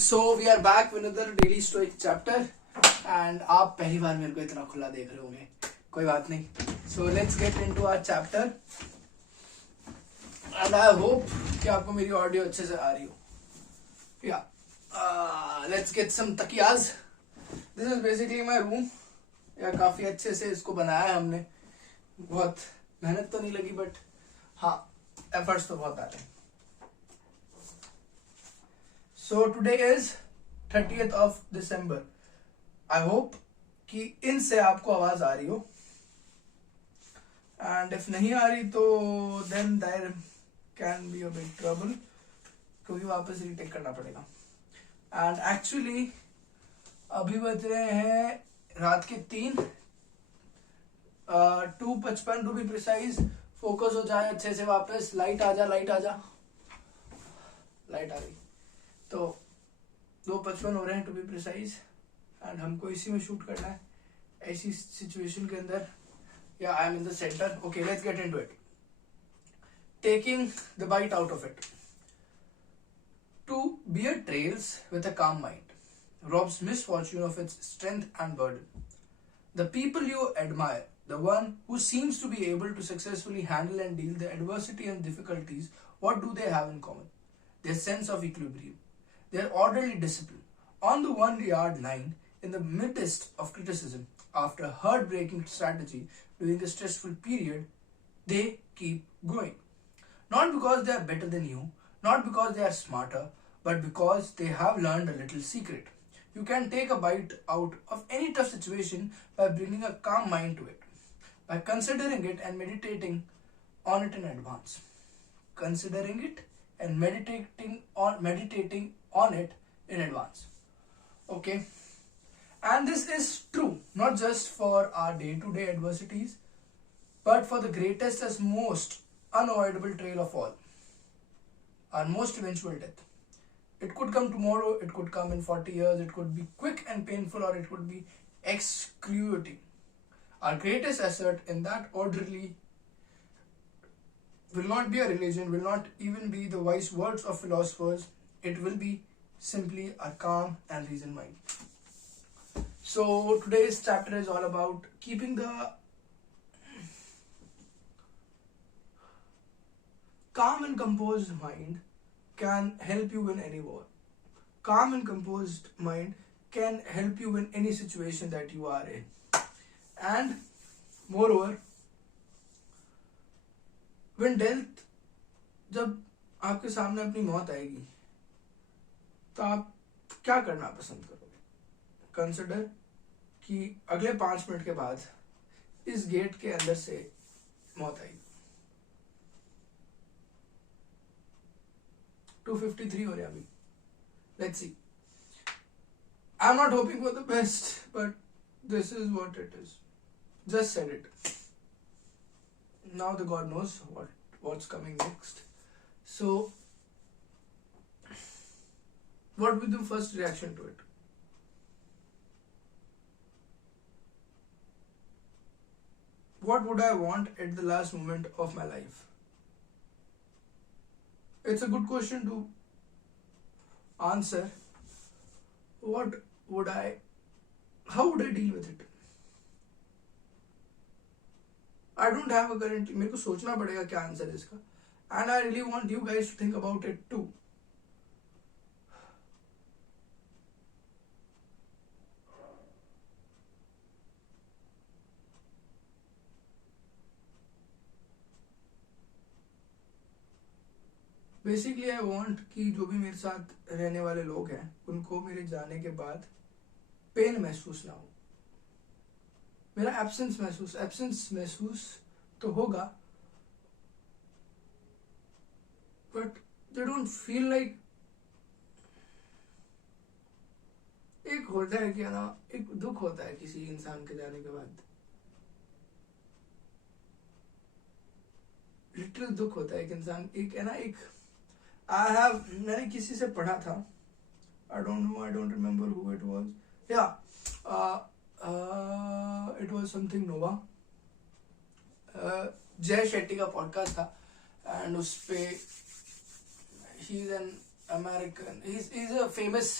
So we are back with another daily stoic chapter and आप पहली बार मेरे को इतना खुला देख रहे होंगे, कोई बात नहीं. So let's get into our chapter and I hope कि आपको मेरी ऑडियो अच्छे से आ रही हो. या लेट्स गेट सम तकियाज. This is basically my room. या काफी अच्छे से इसको बनाया है हमने. बहुत मेहनत तो नहीं लगी बट हाँ एफर्ट्स तो बहुत आ रहे हैं. So today is 30th of December. I hope कि इनसे आपको आवाज आ रही हो. And if नहीं आ रही तो then there can be a big trouble, क्योंकि वापस रीटेक करना पड़ेगा. And actually अभी बज रहे हैं रात के 3, 2:55 to be precise. फोकस हो जाए अच्छे से वापस. लाइट आ जा. लाइट आ गई. तो 2:55 हो रहे हैं टू बी प्रिसाइज. एंड हमको इसी में शूट करना है, ऐसी सिचुएशन के अंदर. या I am in the centre. Okay, let's get into it. Taking the bite out of it. To bear trials with a calm mind robs misfortune of its strength and burden. The people you admire, the one who seems to be able to successfully handle and deal the adversity and difficulties, what do they have in common? Their sense of equilibrium, their orderly discipline. On the 1-yard line, in the midst of criticism, after a heartbreaking strategy during a stressful period, they keep going. Not because they are better than you, not because they are smarter, but because they have learned a little secret. You can take a bite out of any tough situation by bringing a calm mind to it, by considering it and meditating on it in advance. Considering it and meditating on it in advance. Okay, and this is true not just for our day-to-day adversities, but for the greatest as most unavoidable trail of all, our most eventual death. It could come tomorrow, it could come in 40 years, it could be quick and painful, or it could be excruciating. Our greatest asset in that orderly will not be a religion, will not even be the wise words of philosophers. It will be simply a calm and reasoned mind. So today's chapter is all about keeping the calm and composed mind can help you win any war. Calm and composed mind can help you win any situation that you are in. And moreover, when death, जब आपके सामने अपनी मौत आएगी तो आप क्या करना पसंद करोगे? कंसिडर कि अगले 5 मिनट के बाद इस गेट के अंदर से मौत आएगी. 2:53 हो रहे अभी. Let's see. I'm not hoping for the best, but this is what it is. Just said it. Now the God knows what's coming next. So, what would be the first reaction to it? What would I want at the last moment of my life? It's a good question to answer. How would I deal with it? I don't have a current. मेरे को सोचना पड़ेगा क्या answer है इसका. And I really want you guys to think about it too. Basically I want कि जो भी मेरे साथ रहने वाले लोग हैं उनको मेरे जाने के बाद पेन महसूस ना हो. मेरा एब्सेंस महसूस तो होगा, but they don't feel like. एक होता है क्या ना, एक दुख होता है किसी इंसान के जाने के बाद. लिटरल दुख होता है एक इंसान, एक है ना, एक मैंने किसी से पढ़ा था. I don't remember who it was. Yeah, it was something Nova. जय शेट्टी का पॉडकास्ट था एंड उस पे ही is an American, he is a famous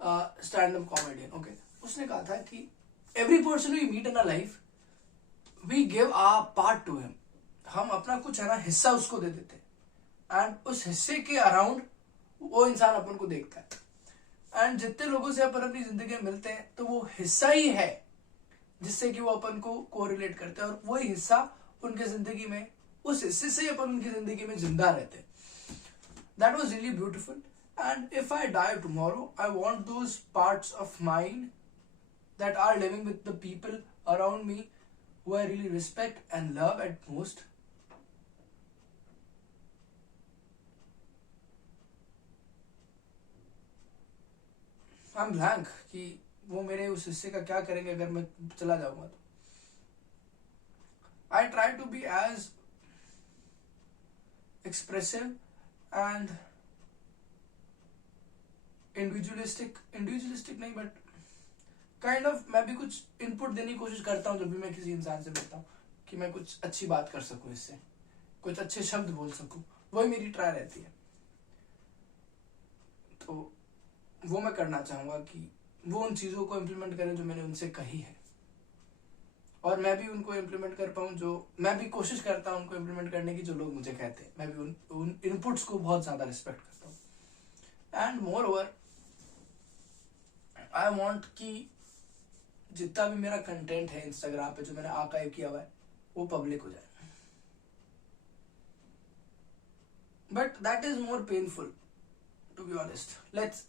stand up comedian, okay. उसने कहा था कि every person we meet in our life we give a part to him, हम अपना कुछ है ना हिस्सा उसको दे देते हैं, एंड उस हिस्से के अराउंड वो इंसान अपन को देखता है। एंड जितने लोगों से अपन अपनी जिंदगी में मिलते हैं तो वो हिस्सा ही है जिससे कि वो अपन को कोरिलेट करते हैं, और वही हिस्सा उनके जिंदगी में, उस हिस्से से अपन उनकी जिंदगी में जिंदा रहते हैं। That was really beautiful. And if I die tomorrow I want those parts of mind that are living with the people around me who I really respect and love at most. I'm blank कि वो मेरे उस हिस्से का क्या करेंगे अगर मैं चला जाऊंगा तो। I try to be as expressive and individualistic नहीं, but काइंड ऑफ मैं भी कुछ इनपुट देने की कोशिश करता हूँ जब भी मैं किसी इंसान से मिलता हूँ, कि मैं कुछ अच्छी बात कर सकूँ, इससे कुछ अच्छे शब्द बोल सकूँ, वही मेरी ट्राई रहती है। तो वो मैं करना चाहूंगा कि वो उन चीज़ों को इम्प्लीमेंट करें जो मैंने उनसे कही है, और मैं भी उनको इम्प्लीमेंट कर पाऊँ जो मैं भी कोशिश करता हूँ उनको इम्प्लीमेंट करने की जो लोग मुझे कहते हैं। मैं भी उन इनपुट्स को बहुत ज़्यादा रिस्पेक्ट करता हूँ। And more over I want कि जितना भी मेरा कंटेंट है इंस्टाग्राम पे जो मैंने आर्काइव किया हुआ है वो पब्लिक हो जाए, but that is more painful to be honest. Let's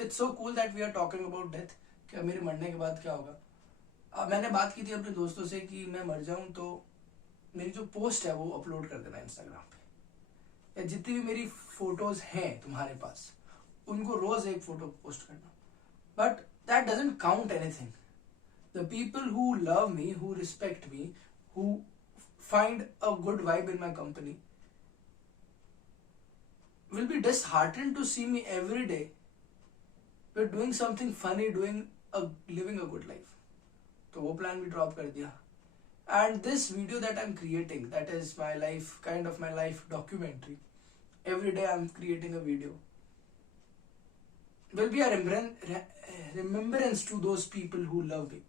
it's so cool that we are talking about death, कि मेरे मरने के बाद क्या होगा। मैंने बात की थी अपने दोस्तों से कि मैं मर जाऊं तो मेरी जो पोस्ट है वो अपलोड कर देना इंस्टाग्राम पे, या जितनी भी मेरी फोटोज हैं तुम्हारे पास उनको रोज एक फोटो पोस्ट करना, but that doesn't count anything. The people who love me, who respect me, who find a good vibe in my company will be disheartened to see me every day we're doing something funny, living a good life. तो वो plan भी drop कर दिया। And this video that I'm creating, that is my life, kind of my life documentary. Every day I'm creating a video. Will be a remembrance to those people who love me.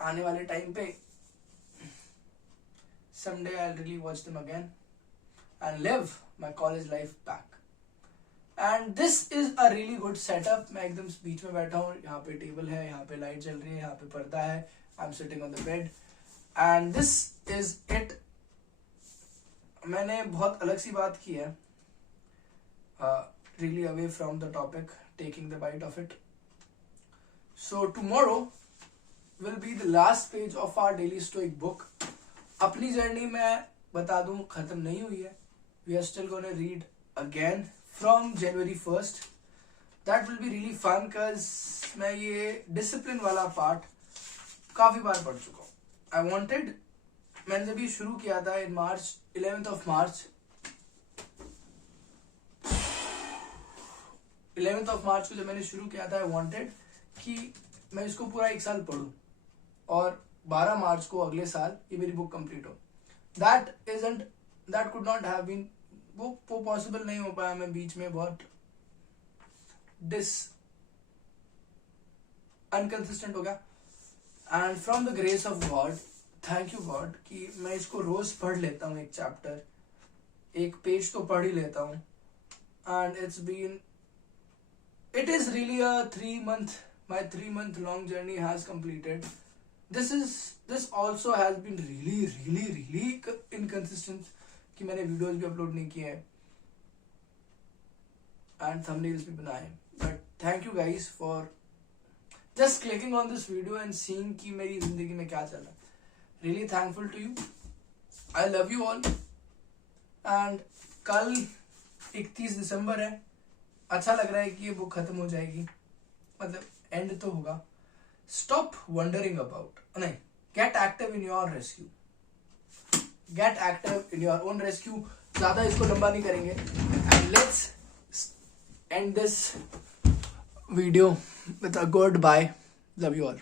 आने वाले time पे someday I'll really watch them again and live my college life back. And this is a really good setup. मैं एकदम बीच में बैठा हूँ, यहाँ पे टेबल है, यहाँ पे लाइट जल रही है, यहाँ पे पर्दा है, I'm sitting on the bed and this is it. मैंने बहुत अलग सी बात की है, really away from the topic, taking the bite of it. So tomorrow will be the last page of our daily stoic book. अपनी journey मैं बता दूं खत्म नहीं हुई है. We are still gonna read again from January 1st. That will be really fun cause मैं ये discipline वाला पार्ट काफी बार पढ़ चुका हूँ. I wanted, मैंने जब ये शुरू किया था in March, 11th of March 11th of March को जब मैंने शुरू किया था, I wanted कि मैं इसको पूरा एक साल पढूं और 12 मार्च को अगले साल ये मेरी बुक कंप्लीट हो. That could not have been, वो पॉसिबल नहीं हो पाया. मैं बीच में बहुत अनकंसिस्टेंट हो गया. And from the grace of God, thank you God कि मैं इसको रोज पढ़ लेता हूँ. एक चैप्टर, एक पेज तो पढ़ ही लेता हूँ. And it is really a 3 month long journey has completed. This also has been really inconsistent कि मैंने वीडियोस भी अपलोड नहीं किए हैं एंड थंबनेल्स भी बनाए. But thank you guys for just clicking on this video and seeing कि मेरी जिंदगी में क्या चल रहा है. Really thankful to you. I love you all. And कल 31 दिसंबर है. अच्छा लग रहा है कि ये बुक खत्म हो जाएगी, मतलब एंड तो होगा. स्टॉप वंडरिंग अबाउट, नहीं, get active in your rescue. Get active in your own rescue. ज्यादा इसको लंबा नहीं करेंगे. And let's end this video with a goodbye. Love you all.